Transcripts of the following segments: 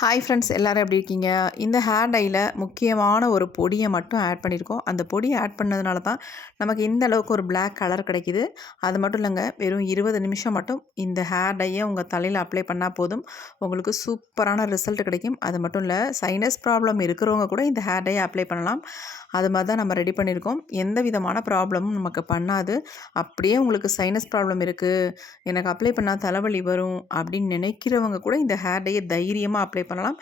Hi friends எல்லோரும் எப்படி இருக்கீங்க? இந்த ஹேர் டையில் முக்கியமான ஒரு பொடியை மட்டும் ஆட் பண்ணியிருக்கோம் அந்த பொடியை ஆட் பண்ணதுனால தான் நமக்கு இந்த அளவுக்கு ஒரு பிளாக் கலர் கிடைக்கிது. அது மட்டும் இல்லைங்க வெறும் இருபது நிமிஷம் மட்டும் இந்த ஹேர் டையை உங்கள் தலையில் அப்ளை பண்ணால் போதும். உங்களுக்கு சூப்பரான ரிசல்ட் கிடைக்கும். அது மட்டும் இல்லை சைனஸ் ப்ராப்ளம் இருக்கிறவங்க கூட இந்த ஹேர் டையை அப்ளை பண்ணலாம். அது மாதிரி தான் நம்ம ரெடி பண்ணியிருக்கோம் எந்த விதமான ப்ராப்ளமும் நமக்கு பண்ணாது. அப்படியே உங்களுக்கு சைனஸ் ப்ராப்ளம் இருக்குது எனக்கு அப்ளை பண்ணால் தலைவலி வரும் அப்படின்னு நினைக்கிறவங்க கூட இந்த ஹேர் டையை தைரியமாக அப்ளை பண்ணலாம்.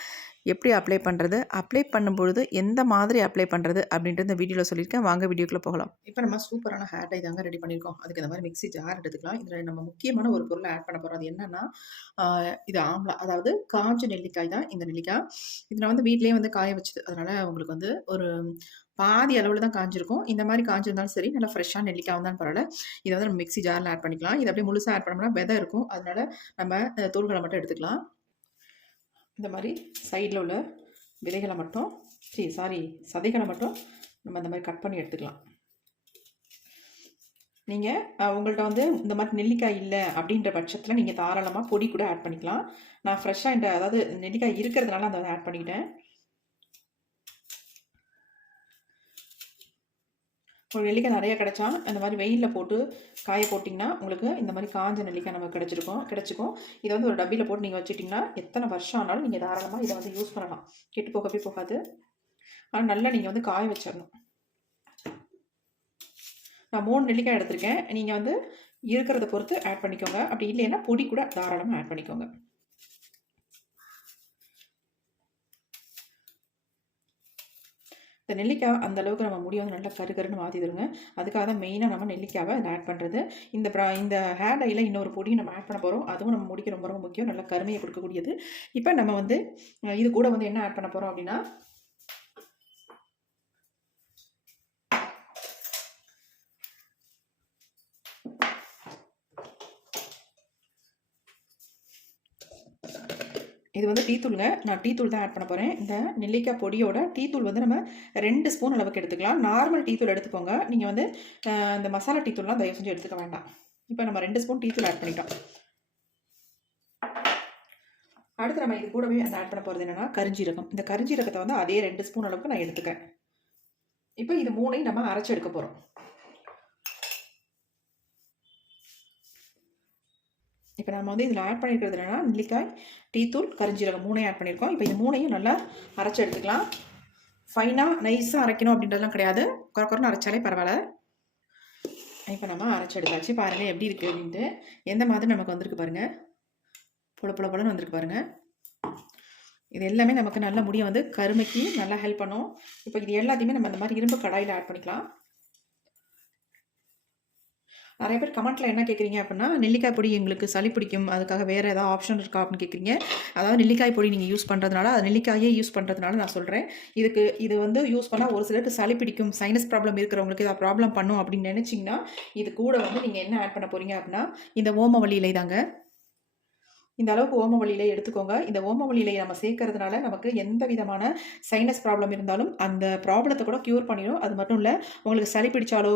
எப்படி அப்ளை பண்ணுறது அப்ளை பண்ணும்பொழுது எந்த மாதிரி அப்ளை பண்ணுறது அப்படின்ட்டு இந்த வீடியோவில் சொல்லியிருக்கேன். வாங்க வீடியோக்குள்ளே போகலாம். இப்போ நம்ம சூப்பரான ஹேர் டை தாங்க ரெடி பண்ணியிருக்கோம். அதுக்கு இந்த மாதிரி மிக்ஸி ஜார் எடுத்துக்கலாம். இதில் நம்ம முக்கியமான ஒரு பொருளை ஆட் பண்ண போகிறோம் அது என்னென்னா இது ஆம்லா. அதாவது காஞ்ச நெல்லிக்காய் தான் இந்த நெல்லிக்காய். இது நான் வந்து வீட்லேயே வந்து காய வச்சுது. அதனால் உங்களுக்கு வந்து ஒரு பாதி அளவில் தான் காஞ்சிருக்கும். இந்த மாதிரி காஞ்சிருந்தாலும் சரி நல்லா ஃப்ரெஷ்ஷாக நெல்லிக்காய் வந்தாலும் பரவாயில்ல. இதை வந்து நம்ம மிக்ஸி ஜாரில் ஆட் பண்ணிக்கலாம். இதை அப்படியே முழுசாக ஆட் பண்ணோம்னா விதை இருக்கும். அதனால் நம்ம அஹ், தோல்களை மட்டும் எடுத்துக்கலாம். இந்த மாதிரி சைடில் உள்ள விதைகளை மட்டும் சரி சாரி சதைகளை மட்டும் நம்ம இந்த மாதிரி கட் பண்ணி எடுத்துக்கலாம். நீங்கள் உங்கள்கிட்ட வந்து இந்த மாதிரி நெல்லிக்காய் இல்லை அப்படின்ற பட்சத்தில் நீங்கள் தாராளமாக பொடி கூட ஆட் பண்ணிக்கலாம். நான் ஃப்ரெஷ்ஷாக இந்த அதாவது நெல்லிக்காய் இருக்கிறதுனால அதை ஆட் பண்ணிக்கிட்டேன். ஒரு நெல்லிக்காய் நிறைய கிடைச்சா அந்த மாதிரி வெயிலில் போட்டு காய போட்டிங்கன்னா உங்களுக்கு இந்த மாதிரி காஞ்ச நெல்லிக்காய் நமக்கு கிடச்சிருக்கும் கிடச்சிக்கும். இதை வந்து ஒரு டப்பியில் போட்டு நீங்கள் வச்சுட்டிங்கன்னா எத்தனை வருஷம் ஆனாலும் நீங்கள் தாராளமாக இதை வந்து யூஸ் பண்ணலாம். கெட்டு போகவே போகாது. ஆனால் நல்லா நீங்கள் வந்து காய வச்சிடணும் நான் மூணு நெல்லிக்காய் எடுத்திருக்கேன். நீங்கள் வந்து இருக்கிறத பொறுத்து ஆட் பண்ணிக்கோங்க. அப்படி இல்லைன்னா பொடி கூட தாராளமாக ஆட் பண்ணிக்கோங்க. இந்த நெல்லிக்காய் அந்த அளவுக்கு நம்ம முடியை வந்து நல்லா கருகருன்னு மாற்றிடுங்க அதுக்காக தான் மெயினாக நம்ம நெல்லிக்காவை ஆட் பண்ணுறது இந்த ப்ரா இந்த ஹேர் டையில் இன்னொரு பொடியும் நம்ம ஆட் பண்ண போகிறோம் அதுவும் நம்ம முடிக்க ரொம்ப ரொம்ப முக்கியம். நல்லா கருமையை கொடுக்கக்கூடியது. இப்போ நம்ம வந்து இது கூட வந்து என்ன ஆட் பண்ண போகிறோம் அப்படின்னா இது வந்து டீத்தூளுங்க நான் டீத்தூள் தான் ஆட் பண்ண போகிறேன் இந்த நெல்லிக்காய் பொடியோட டீத்தூள் வந்து நம்ம ரெண்டு ஸ்பூன் அளவுக்கு எடுத்துக்கலாம். நார்மல் டீத்தூள் எடுத்துக்கோங்க. நீங்கள் வந்து இந்த மசாலா டீத்தூள்லாம் தயவு செஞ்சு எடுத்துக்க வேண்டாம். இப்போ நம்ம ரெண்டு ஸ்பூன் டீத்தூள் ஆட் பண்ணிட்டோம். அடுத்து நம்ம இது கூடவே அந்த ஆட் பண்ண போகிறது என்னென்னா கரிஞ்சீரகம். இந்த கரிஞ்சீரகத்தை வந்து அதே ரெண்டு ஸ்பூன் அளவுக்கு நான் எடுத்துக்கிறேன் இப்போ இது மூணையும் நம்ம அரைச்சி எடுக்க போகிறோம் இப்போ நம்ம வந்து இதில் ஆட் பண்ணியிருக்கிறது என்னென்னா நெல்லிக்காய் டீத்தூள் கரிஞ்சீரகம் மூணையும் ஆட் பண்ணியிருக்கோம் இப்போ இந்த மூணையும் நல்லா அரைச்சி எடுத்துக்கலாம். ஃபைனாக நைஸாக அரைக்கணும் அப்படின்றதுலாம் கிடையாது. குறக்குறன்னு அரைச்சாலே பரவாயில்ல. இப்போ நம்ம அரைச்சி எடுத்தாச்சு. பாருங்கள் எப்படி இருக்குது அப்படின்ட்டு. எந்த மாதிரி நமக்கு வந்திருக்கு பாருங்கள் புல புல புலன்னு வந்திருக்கு பாருங்கள் இது எல்லாமே நமக்கு நல்ல முடியும் வந்து கருமைக்கு நல்லா ஹெல்ப் பண்ணும். இப்போ இது எல்லாத்தையுமே நம்ம இந்த மாதிரி இரும்பு கடாயில் ஆட் பண்ணிக்கலாம். நிறைய பேர் கமெண்ட்டில் என்ன கேட்குறீங்க அப்படின்னா நெல்லிக்காய் பொடி எங்களுக்கு சளி பிடிக்கும். அதுக்காக வேறு ஏதாவது ஆப்ஷன் இருக்கா? அப்படின்னு கேட்குறீங்க அதாவது நெல்லிக்காய் பொடி நீங்கள் யூஸ் பண்ணுறதுனால அது நெல்லிக்காயே யூஸ் பண்ணுறதுனால நான் சொல்கிறேன் இதுக்கு இது வந்து யூஸ் பண்ணால் ஒரு சிலருக்கு சளி பிடிக்கும். சைனஸ் ப்ராப்ளம் இருக்கிறவங்களுக்கு ஏதாவது ப்ராப்ளம் பண்ணும் அப்படின்னு நினச்சிங்கன்னா இது கூட வந்து நீங்கள் என்ன ஆட் பண்ண போகிறீங்க அப்படின்னா இந்த ஓமவல்லி இலை தாங்க இந்த அளவுக்கு ஓம இலை எடுத்துக்கோங்க. இந்த ஓம வழியிலையை நம்ம சேர்க்கறதுனால நமக்கு எந்த விதமான சைனஸ் ப்ராப்ளம் இருந்தாலும் அந்த ப்ராப்ளத்தை கூட க்யூர் பண்ணிடும் அது மட்டும் இல்லை உங்களுக்கு சளி பிடிச்சாலோ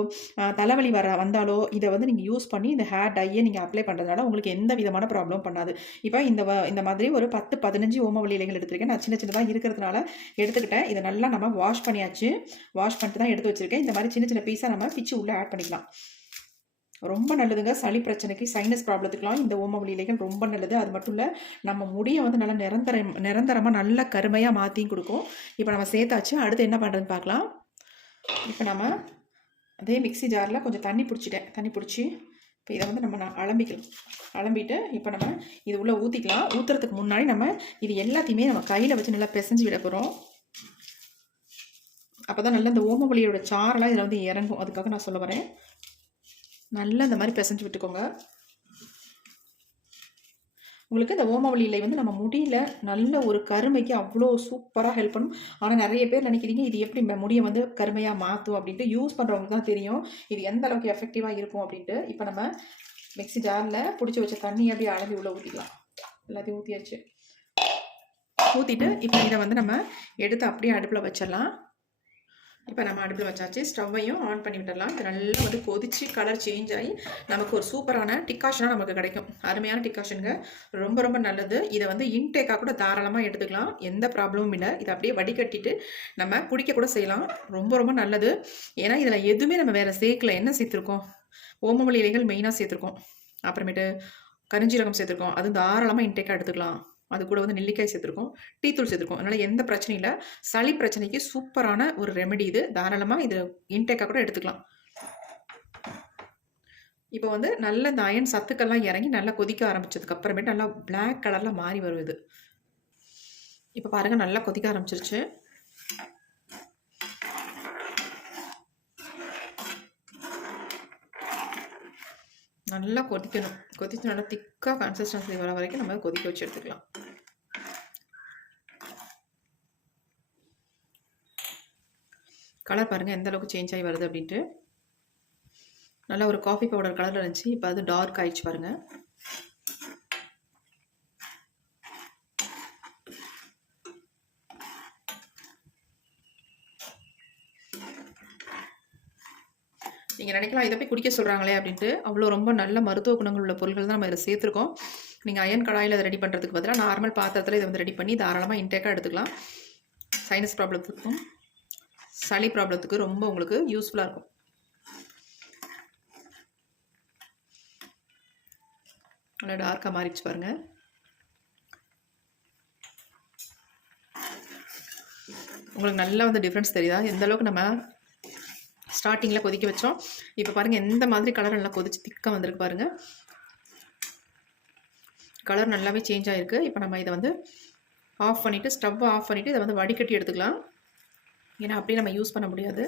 தலைவலி வர வந்தாலோ இதை வந்து நீங்கள் யூஸ் பண்ணி இந்த ஹேர் டையை நீங்கள் அப்ளை பண்ணுறதுனால உங்களுக்கு எந்த விதமான ப்ராப்ளம் பண்ணாது. இப்போ இந்த வ- இந்த மாதிரி ஒரு பத்து பதினஞ்சு ஓமவல்லி இலைகள் எடுத்திருக்கேன். நான் சின்ன சின்னதாக இருக்கிறதுனால எடுத்துக்கிட்டேன். இதை நல்லா நம்ம வாஷ் பண்ணியாச்சு. வாஷ் பண்ணிட்டு தான் எடுத்து வச்சிருக்கேன். இந்த மாதிரி சின்ன சின்ன பீஸாக நம்ம பிச்சு உள்ளே ஆட் பண்ணிக்கலாம். ரொம்ப நல்லதுங்க. சளி பிரச்சனைக்கு சைனஸ் ப்ராப்ளத்துக்குலாம் இந்த ஓமவல்லி இலைகள் ரொம்ப நல்லது. அது மட்டும் இல்லை நம்ம முடியை வந்து நல்லா நிரந்தரம் நிரந்தரமாக நல்ல கருமையாக மாற்றியும் கொடுக்கும். இப்போ நம்ம சேர்த்தாச்சு. அடுத்து என்ன பண்ணுறதுன்னு பார்க்கலாம். இப்போ நம்ம அதே மிக்ஸி ஜாரில் கொஞ்சம் தண்ணி பிடிச்சிட்டேன். தண்ணி பிடிச்சி இப்போ இதை வந்து நம்ம நான் அலம்பிக்கலாம் அலம்பிட்டு இப்போ நம்ம இது உள்ளே ஊற்றிக்கலாம் ஊற்றுறதுக்கு முன்னாடி நம்ம இது எல்லாத்தையுமே நம்ம கையில் வச்சு நல்லா பிசைஞ்சு விட போகிறோம் அப்போ தான் நல்லா இந்த ஓமவலியோட சாரெல்லாம் இதில் வந்து இறங்கும். அதுக்காக நான் சொல்ல வரேன். நல்லா இந்த மாதிரி பிசைஞ்சு விட்டுக்கோங்க. உங்களுக்கு இந்த ஓமவழி இலை வந்து நம்ம முடியல நல்ல ஒரு கருமைக்கு அவ்வளோ சூப்பராக ஹெல்ப் பண்ணும். ஆனால் நிறைய பேர் நினைக்கிறீங்க இது எப்படி ம- முடியை வந்து கருமையாக மாற்றும் அப்படின்ட்டு யூஸ் பண்ணுறவங்களுக்கு தான் தெரியும். இது எந்த அளவுக்கு எஃபெக்டிவாக இருக்கும் அப்படின்ட்டு. இப்போ நம்ம மிக்ஸி ஜாரில் பிடிச்சி வச்ச தண்ணி அப்படியே அளந்து உள்ளே ஊற்றிக்கலாம் எல்லாத்தையும் ஊற்றியாச்சு ஊற்றிட்டு இப்போ இதை வந்து நம்ம எடுத்து அப்படியே அடுப்பில் வச்சிடலாம். இப்போ நம்ம அடுப்பில் வச்சாச்சு. ஸ்டவ்வையும் ஆன் பண்ணி விட்டுடலாம். இது நல்லா வந்து கொதிச்சு கலர் சேஞ்ச் ஆகி நமக்கு ஒரு சூப்பரான டிக்காஷனாக நமக்கு கிடைக்கும். அருமையான டிக்காஷனுங்க ரொம்ப ரொம்ப நல்லது. இதை வந்து இன்டேக்காக கூட தாராளமாக எடுத்துக்கலாம். எந்த ப்ராப்ளமும் இல்லை. இதை அப்படியே வடிகட்டிட்டு நம்ம குடிக்க கூட செய்யலாம். ரொம்ப ரொம்ப நல்லது. ஏன்னா இதில் எதுவுமே நம்ம வேறு சேர்க்கல. என்ன சேர்த்துருக்கோம்? ஓமவழி இலைகள் மெயினாக சேர்த்துருக்கோம். அப்புறமேட்டு கரிஞ்சீரகம் சேர்த்துருக்கோம். அது தாராளமாக இன்டேக்காக எடுத்துக்கலாம். அது கூட வந்து நெல்லிக்காய் சேர்த்துருக்கோம் டீ தூள் சேர்த்துருக்கோம். அதனால் எந்த பிரச்சனையும் இல்லை. சளி பிரச்சனைக்கு சூப்பரான ஒரு ரெமெடி இது. தாராளமாக இது இன்டேக்காக கூட எடுத்துக்கலாம். இப்போ வந்து நல்ல இந்த அயன் சத்துக்கள்லாம் இறங்கி நல்லா கொதிக்க ஆரம்பிச்சதுக்கு அப்புறமேட்டு நல்லா பிளாக் கலரில் மாறி வரும் இது. இப்போ பாருங்கள் நல்லா கொதிக்க ஆரம்பிச்சிருச்சு. நல்லா கொதிக்கணும். கொதித்து நல்லா திக்காக கன்சிஸ்டன்சி வர வரைக்கும் நம்ம கொதிக்க வச்சு எடுத்துக்கலாம். கலர் பாருங்கள் எந்த அளவுக்கு சேஞ்ச் ஆகி வருது அப்படின்ட்டு. நல்லா ஒரு காஃபி பவுடர் கலரில் இருந்துச்சு. இப்போ அது டார்க் ஆயிடுச்சு பாருங்கள் நீங்கள் நினைக்கலாம் இதை போய் குடிக்க சொல்கிறாங்களே அப்படின்ட்டு அவ்வளோ ரொம்ப நல்ல மருத்துவ குணங்கள் உள்ள பொருட்கள் தான் நம்ம இதில் சேர்த்துருக்கோம். நீங்கள் அயன் கடாயில் அதை ரெடி பண்ணுறதுக்கு பதிலாக நார்மல் பாத்திரத்தில் இதை வந்து ரெடி பண்ணி தாராளமாக இன்டேக்காக எடுத்துக்கலாம். சைனஸ் ப்ராப்ளத்துக்கும் சளி ப்ராப்ளத்துக்கு ரொம்ப உங்களுக்கு யூஸ்ஃபுல்லாக இருக்கும். நல்லா டார்க்காக மாறிடுச்சு பாருங்கள் உங்களுக்கு நல்லா வந்து டிஃப்ரென்ஸ் தெரியுதா? எந்த அளவுக்கு நம்ம ஸ்டார்டிங்கில் கொதிக்க வச்சோம். இப்போ பாருங்கள் எந்த மாதிரி கலர் நல்லா கொதிச்சு திக்காக வந்திருக்கு பாருங்கள் கலர் நல்லாவே சேஞ்ச் ஆகிருக்கு இப்போ நம்ம இதை வந்து ஆஃப் பண்ணிவிட்டு ஸ்டவ்வை ஆஃப் பண்ணிவிட்டு இதை வந்து வடிகட்டி எடுத்துக்கலாம். ஏன்னா அப்படியே நம்ம யூஸ் பண்ண முடியாது.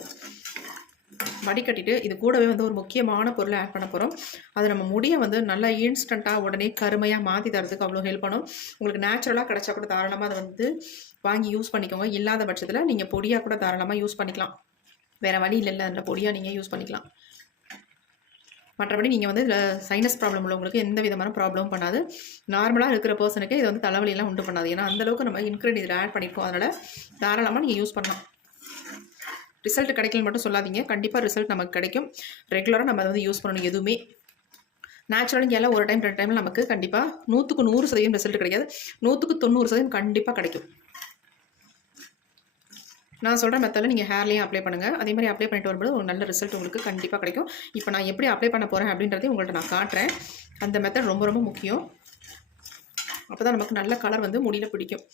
வடிகட்டிட்டு இது கூடவே வந்து ஒரு முக்கியமான பொருளை ஆட் பண்ண போகிறோம் அது நம்ம முடியை வந்து நல்லா இன்ஸ்டண்ட்டாக உடனே கருமையாக மாற்றி தரதுக்கு அவ்வளோ ஹெல்ப் பண்ணும். உங்களுக்கு நேச்சுரலாக கிடச்சா கூட தாராளமாக அதை வந்து வாங்கி யூஸ் பண்ணிக்கோங்க. இல்லாத பட்சத்தில் நீங்கள் பொடியாக கூட தாராளமாக யூஸ் பண்ணிக்கலாம். வேறு வழி இல்லைல்ல அதில் பொடியாக நீங்கள் யூஸ் பண்ணிக்கலாம். மற்றபடி நீங்கள் வந்து இதில் சைனஸ் ப்ராப்ளம் உள்ளவங்களுக்கு எந்த விதமான ப்ராப்ளமும் பண்ணாது. நார்மலாக இருக்கிற பர்சனுக்கு இது வந்து தலைவலியெல்லாம் உண்டு பண்ணாது. ஏன்னா அந்தளவுக்கு நம்ம இன்க்ரீட் இதில் ஆட் பண்ணியிருக்கோம். அதனால் தாராளமாக நீங்கள் யூஸ் பண்ணலாம். ரிசல்ட் கிடைக்கலன்னு மட்டும் சொல்லாதீங்க. கண்டிப்பாக ரிசல்ட் நமக்கு கிடைக்கும். ரெகுலராக நம்ம அதை வந்து யூஸ் பண்ணணும் எதுவுமே. நேச்சுரல் எல்லாம் ஒரு டைம் ரெண்டு டைமில் நமக்கு கண்டிப்பாக நூற்றுக்கு நூறு சதவீதம் ரிசல்ட் கிடைக்காது. நூற்றுக்கு தொண்ணூறு சதவீதம் கண்டிப்பாக கிடைக்கும். நான் சொல்கிற மெத்தடில் நீங்கள் ஹேர்லேயும் அப்ளை பண்ணுங்கள் அதே மாதிரி அப்ளை பண்ணிட்டு வரும்போது ஒரு நல்ல ரிசல்ட் உங்களுக்கு கண்டிப்பாக கிடைக்கும். இப்போ நான் எப்படி அப்ளை பண்ண போகிறேன் அப்படின்றதையும் உங்கள்கிட்ட நான் காட்டுறேன். அந்த மெத்தட் ரொம்ப ரொம்ப முக்கியம். அப்போ தான் நமக்கு நல்ல கலர் வந்து முடியல பிடிக்கும்.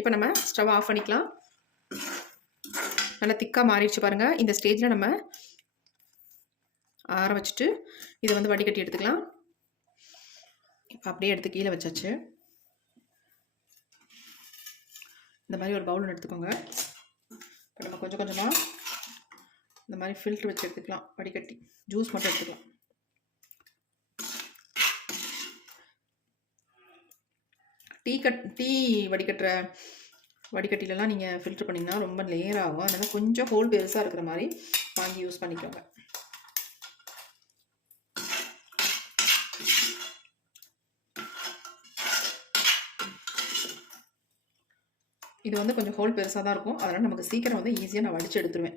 இப்போ நம்ம ஸ்டவ் ஆஃப் பண்ணிக்கலாம். நல்லா திக்காக மாறிடுச்சு பாருங்கள் இந்த ஸ்டேஜில் நம்ம ஆற இதை வந்து வடிகட்டி எடுத்துக்கலாம். இப்போ அப்படியே எடுத்து கீழே வச்சாச்சு. இந்த மாதிரி ஒரு பவுல் எடுத்துக்கோங்க. இப்போ நம்ம கொஞ்சம் கொஞ்சமாக இந்த மாதிரி ஃபில்ட்ரு வச்சு எடுத்துக்கலாம். வடிகட்டி. ஜூஸ் மட்டும் எடுத்துக்கலாம். டீ கட் டீ வடிகட்டுற வடிகட்டிலலாம் நீங்கள் ஃபில்ட்ரு பண்ணிங்கன்னா ரொம்ப லேயர் ஆகும். அதனால் கொஞ்சம் ஹோல் பெருசாக இருக்கிற மாதிரி வாங்கி யூஸ் பண்ணிக்கோங்க. இது வந்து கொஞ்சம் ஹோல் பெருசாக தான் இருக்கும். அதனால் நமக்கு சீக்கிரம் வந்து ஈஸியாக நான் வடித்து எடுத்துருவேன்.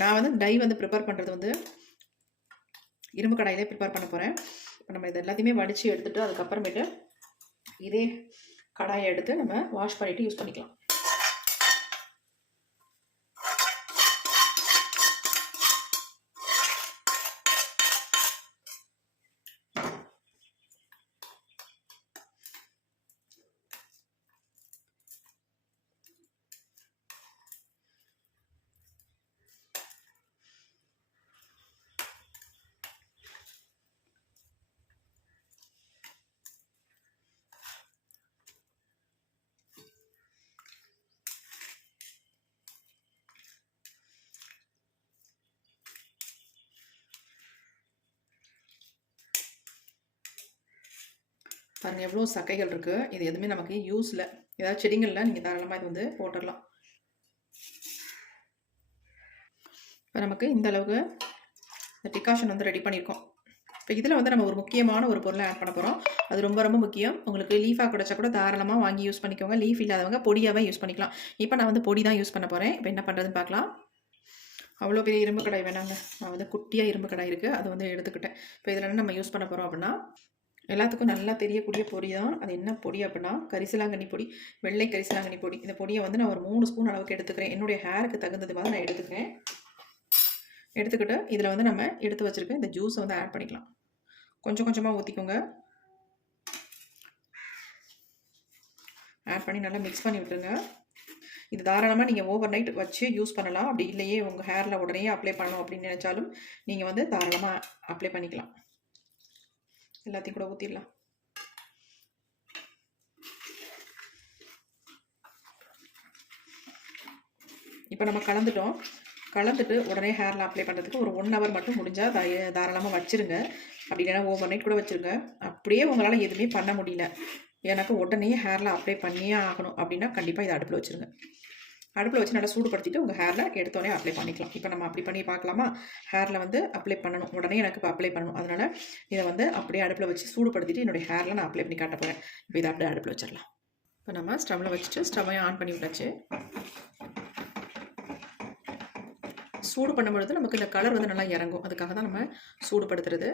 நான் வந்து டை வந்து ப்ரிப்பேர் பண்ணுறது வந்து இரும்பு கடாயிலே ப்ரிப்பேர் பண்ண போகிறேன் இப்போ நம்ம இது எல்லாத்தையுமே வடித்து எடுத்துகிட்டு அதுக்கப்புறமேட்டு இதே கடாயை எடுத்து நம்ம வாஷ் பண்ணிவிட்டு யூஸ் பண்ணிக்கலாம். பாருங்கள் எவ்வளோ சக்கைகள் இருக்குது இது எதுவுமே நமக்கு யூஸில் ஏதாவது செடிங்களில் நீங்கள் தாராளமாக இது வந்து போட்டுடலாம். இப்போ நமக்கு இந்த அளவுக்கு இந்த டிகாஷன் வந்து ரெடி பண்ணியிருக்கோம். இப்போ இதில் வந்து நம்ம ஒரு முக்கியமான ஒரு பொருளை ஆட் பண்ண போகிறோம் அது ரொம்ப ரொம்ப முக்கியம். உங்களுக்கு லீஃபாக கிடச்சா கூட தாராளமாக வாங்கி யூஸ் பண்ணிக்கோங்க. லீஃப் இல்லாதவங்க பொடியாகவே யூஸ் பண்ணிக்கலாம். இப்போ நான் வந்து பொடி தான் யூஸ் பண்ண போகிறேன் இப்போ என்ன பண்ணுறதுன்னு பார்க்கலாம். அவ்வளோ பெரிய இரும்பு கடாய் வேணாங்க. நான் வந்து குட்டியாக இரும்பு கடாய் இருக்குது அது வந்து எடுத்துக்கிட்டேன். இப்போ இதில் என்ன நம்ம யூஸ் பண்ண போகிறோம் அப்படின்னா எல்லாத்துக்கும் நல்லா தெரியக்கூடிய பொடி தான். அது என்ன பொடி அப்படின்னா கரிசலாங்கண்ணி பொடி வெள்ளை கரிசலாங்கண்ணி பொடி. இந்த பொடியை வந்து நான் ஒரு மூணு ஸ்பூன் அளவுக்கு எடுத்துக்கிறேன். என்னுடைய ஹேருக்கு தகுந்தது மாதிரி நான் எடுத்துக்கிறேன். எடுத்துக்கிட்டு இதில் வந்து நம்ம எடுத்து வச்சுருக்க இந்த ஜூஸை வந்து ஆட் பண்ணிக்கலாம். கொஞ்சம் கொஞ்சமாக ஊற்றிக்கோங்க ஆட் பண்ணி நல்லா மிக்ஸ் பண்ணி விட்டுருங்க. இது தாராளமாக நீங்கள் ஓவர் நைட் வச்சு யூஸ் பண்ணலாம். அப்படி இல்லையே உங்கள் ஹேரில் உடனே அப்ளை பண்ணணும் அப்படின்னு நினச்சாலும் நீங்கள் வந்து தாராளமாக அப்ளை பண்ணிக்கலாம். எல்லாத்தையும் கூட ஊற்றிடலாம் இப்போ நம்ம கலந்துட்டோம். கலந்துட்டு உடனே ஹேரில் அப்ளை பண்ணுறதுக்கு ஒரு ஒன் ஹவர் மட்டும் முடிஞ்சால் தய தாராளமாக வச்சுருங்க. அப்படி இல்லைன்னா ஓவர் நைட் கூட வச்சுருங்க. அப்படியே உங்களால் எதுவுமே பண்ண முடியல. எனக்கு உடனே ஹேரில் அப்ளை பண்ணியே ஆகணும். அப்படின்னா கண்டிப்பாக இதை அடுப்பில் வச்சுருங்க. அடுப்பில் வச்சு நல்லா சூடுபடுத்திட்டு உங்கள் ஹேரில் எடுத்தோடனே அப்ளை பண்ணிக்கலாம். இப்போ நம்ம அப்படி பண்ணி பார்க்கலாமா? ஹேரில் வந்து அப்ளை பண்ணணும். உடனே எனக்கு இப்போ அப்ளை பண்ணணும். அதனால் இதை வந்து அப்படியே அடுப்பில் வச்சு சூடுபடுத்திட்டு என்னுடைய ஹேரில் நான் அப்ளை பண்ணி காட்ட போகிறேன் இப்போ இதை அப்படியே அடுப்பில் வச்சிடலாம். இப்போ நம்ம ஸ்டவ்வில் வச்சுட்டு ஸ்டவ்வையும் ஆன் பண்ணி விட்டாச்சு. சூடு பண்ணும்பொழுது நமக்கு இந்த கலர் வந்து நல்லா இறங்கும். அதுக்காக தான் நம்ம சூடுபடுத்துறது.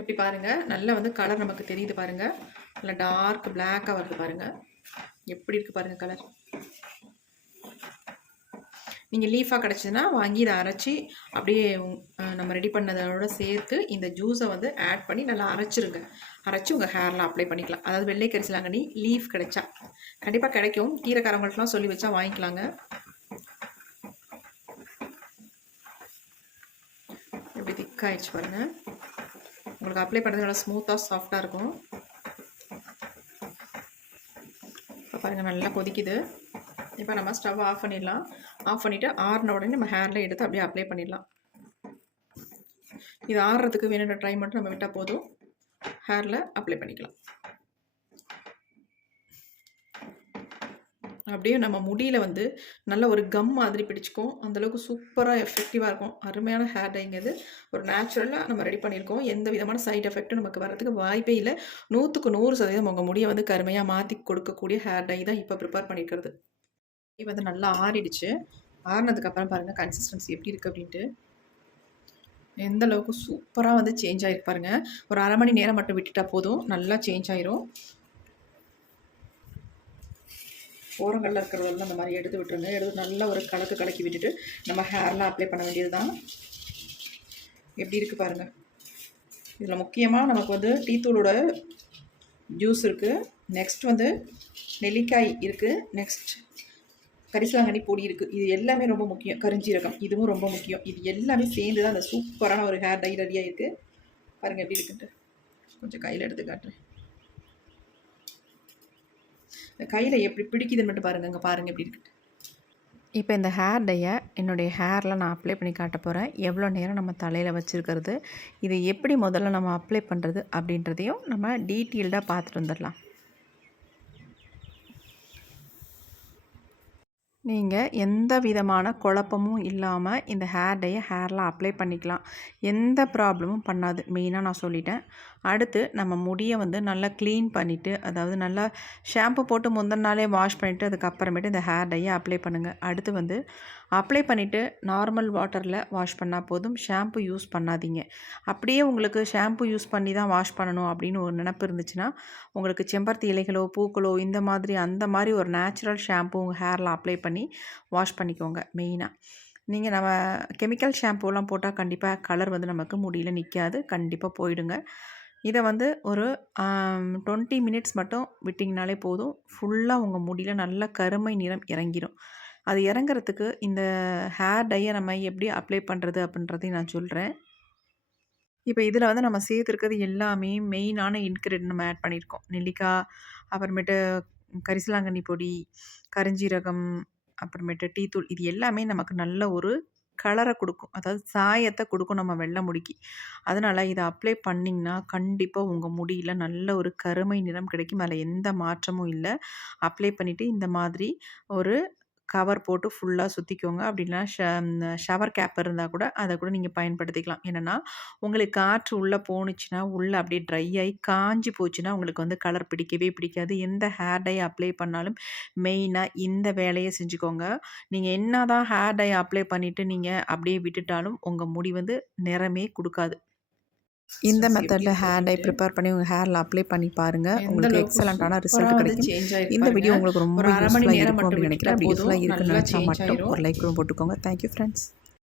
எப்படி பாருங்கள் நல்லா வந்து கலர் நமக்கு தெரியுது பாருங்கள் நல்லா டார்க் பிளாக்காக வருது பாருங்கள் எப்படி இருக்குது பாருங்கள் கலர் நீங்கள் லீஃபாக கிடச்சிதுன்னா வாங்கி இதை அரைச்சி அப்படியே நம்ம ரெடி பண்ணதோட சேர்த்து இந்த ஜூஸை வந்து ஆட் பண்ணி நல்லா அரைச்சிருங்க. அரைச்சி உங்கள் ஹேரில் அப்ளை பண்ணிக்கலாம். அதாவது வெள்ளை கரிசலாங்கண்ணி லீஃப் கிடைச்சா. கண்டிப்பாக கிடைக்கும். கீரைக்காரங்கள்ட்டலாம் சொல்லி வச்சா வாங்கிக்கலாங்க. எப்படி திக்காயிடுச்சு பாருங்கள் உங்களுக்கு அப்ளை பண்ணுறது நல்லா ஸ்மூத்தாக சாஃப்டாக இருக்கும். இப்போ பாருங்கள் நல்லா கொதிக்குது. இப்போ நம்ம ஸ்டவ் ஆஃப் பண்ணிடலாம். ஆஃப் பண்ணிவிட்டு ஆறின உடனே நம்ம ஹேரில் எடுத்து அப்படியே அப்ளை பண்ணிடலாம். இது ஆறுறதுக்கு வேணுன்ற ட்ரை மட்டும் நம்ம விட்டால் போதும். ஹேரில் அப்ளை பண்ணிக்கலாம். அப்படியே நம்ம முடியில் வந்து நல்ல ஒரு கம் மாதிரி பிடிச்சிக்கும். அந்தளவுக்கு சூப்பராக எஃபெக்டிவாக இருக்கும். அருமையான ஹேர் டைங் இது. ஒரு நேச்சுரலாக நம்ம ரெடி பண்ணியிருக்கோம். எந்த விதமான சைட் எஃபெக்ட்டும் நமக்கு வரதுக்கு வாய்ப்பே இல்லை. நூற்றுக்கு நூறு சதவீதம் உங்கள் முடியை வந்து கருமையாக மாற்றி கொடுக்கக்கூடிய ஹேர் டை தான் இப்போ ப்ரிப்பேர் பண்ணியிருக்கிறது. இப்போ வந்து நல்லா ஆறிடுச்சு. ஆறினதுக்கப்புறம் பாருங்கள் கன்சிஸ்டன்சி எப்படி இருக்குது அப்படின்ட்டு. எந்த அளவுக்கு சூப்பராக வந்து சேஞ்ச் ஆகிருக்கு பாருங்கள் ஒரு அரை மணி நேரம் மட்டும் விட்டுட்டா போதும். நல்லா சேஞ்ச் ஆயிரும். ஓரங்களில் இருக்கிறதெல்லாம் அந்த மாதிரி எடுத்து விட்டுருங்க. எடுத்து நல்லா ஒரு கலக்கு கலக்கி விட்டுட்டு நம்ம ஹேர்லாம் அப்ளை பண்ண வேண்டியது தான் எப்படி இருக்குது பாருங்கள் இதில் முக்கியமாக நமக்கு வந்து டீத்தூளோட ஜூஸ் இருக்குது நெக்ஸ்ட் வந்து நெல்லிக்காய் இருக்குது நெக்ஸ்ட் கரிசலாங்கண்ணி பொடி இருக்குது இது எல்லாமே ரொம்ப முக்கியம். கரிஞ்சீரகம் இதுவும் ரொம்ப முக்கியம். இது எல்லாமே சேர்ந்து தான் அந்த சூப்பரான ஒரு ஹேர் டை ரெடியாக இருக்குது பாருங்கள் எப்படி இருக்குன்ட்டு. கொஞ்சம் கையில் எடுத்து காட்டுறேன். கையில் எப்படி பிடிக்குதுன்னு மட்டும் பாருங்கள் அங்கே பாருங்கள் எப்படி இருக்குது இப்போ இந்த ஹேர் டையை என்னுடைய ஹேரில் நான் அப்ளை பண்ணி காட்ட போகிறேன் எவ்வளோ நேரம் நம்ம தலையில் வச்சுருக்கிறது இது எப்படி முதல்ல நம்ம அப்ளை பண்ணுறது அப்படின்றதையும் நம்ம டீட்டெயில்டாக பார்த்துட்டு வந்துடலாம். நீங்கள் எந்த விதமான குழப்பமும் இல்லாமல் இந்த ஹேர் டையை ஹேரில் அப்ளை பண்ணிக்கலாம். எந்த ப்ராப்ளமும் பண்ணாது. மெயினாக நான் சொல்லிட்டேன். அடுத்து நம்ம முடியை வந்து நல்லா க்ளீன் பண்ணிவிட்டு அதாவது நல்லா ஷாம்பு போட்டு முந்தின நாளே வாஷ் பண்ணிவிட்டு அதுக்கப்புறமேட்டு இந்த ஹேர் டையை அப்ளை பண்ணுங்கள் அடுத்து வந்து அப்ளை பண்ணிவிட்டு நார்மல் வாட்டரில் வாஷ் பண்ணால் போதும். ஷாம்பு யூஸ் பண்ணாதீங்க. அப்படியே உங்களுக்கு ஷாம்பு யூஸ் பண்ணி தான் வாஷ் பண்ணணும் அப்படின்னு ஒரு நினப்பு இருந்துச்சுன்னா உங்களுக்கு செம்பருத்தி இலைகளோ பூக்களோ இந்த மாதிரி அந்த மாதிரி ஒரு நேச்சுரல் ஷாம்பு உங்கள் ஹேரில் அப்ளை பண்ணி வாஷ் பண்ணிக்கோங்க மெயினாக நீங்கள் நம்ம கெமிக்கல் ஷாம்பூலாம் போட்டால் கண்டிப்பாக கலர் வந்து நமக்கு முடியல நிற்காது கண்டிப்பாக போயிடுங்க. இதை வந்து ஒரு டுவெண்ட்டி மினிட்ஸ் மட்டும் விட்டிங்கனாலே போதும். ஃபுல்லாக உங்கள் முடியில் நல்ல கருமை நிறம் இறங்கிடும் அது இறங்குறதுக்கு இந்த ஹேர் டையை நம்ம எப்படி அப்ளை பண்ணுறது அப்படின்றதையும் நான் சொல்கிறேன் இப்போ இதில் வந்து நம்ம சேர்த்துருக்கிறது எல்லாமே மெயினான இன்க்ரீடியன்ட் நம்ம ஆட் பண்ணியிருக்கோம். நெல்லிக்காய் அப்புறமேட்டு கரிசலாங்கண்ணி பொடி கரிஞ்சீரகம் அப்புறமேட்டு டீத்தூள் இது எல்லாமே நமக்கு நல்ல ஒரு கலரை கொடுக்கும். அதாவது சாயத்தை கொடுக்கும் நம்ம வெள்ளை முடிக்கு. அதனால் இதை அப்ளை பண்ணிங்கன்னா கண்டிப்பாக உங்கள் முடியில் நல்ல ஒரு கருமை நிறம் கிடைக்கும். அதில் எந்த மாற்றமும் இல்லை. அப்ளை பண்ணிவிட்டு இந்த மாதிரி ஒரு கவர் போட்டு ஃபுல்லாக சுற்றிக்கோங்க அப்படின்னா ஷ ஷவர் கேப் இருந்தால் கூட அதை கூட நீங்கள் பயன்படுத்திக்கலாம். என்னென்னா உங்களுக்கு காற்று உள்ளே போணுச்சுன்னா உள்ளே அப்படியே ட்ரை ஆகி காஞ்சி போச்சுன்னா உங்களுக்கு வந்து கலர் பிடிக்கவே பிடிக்காது. எந்த ஹேர் டை அப்ளை பண்ணாலும் மெயினாக இந்த வேலையை செஞ்சுக்கோங்க. நீங்கள் என்ன தான் ஹேர் டை அப்ளை பண்ணிவிட்டு நீங்கள் அப்படியே விட்டுட்டாலும் உங்கள் முடி வந்து நிறமே கொடுக்காது. இந்த மெத்தடில் ஹேர் டை ப்ரிப்பேர் பண்ணி உங்கள் ஹேரில் அப்ளை பண்ணி பாருங்கள் உங்களுக்கு எக்ஸலண்ட்டான ரிசல்ட் கிடைக்கும். இந்த வீடியோ உங்களுக்கு ரொம்ப யூஸ்ஃபுல்லாக இருக்கும் அப்படின்னு நினைக்கிறேன். அப்படி யூஸ்ஃபுல்லாக இருக்குன்னு நினச்சா மட்டும். ஒரு லைக் போட்டுக்கோங்க. Thank you friends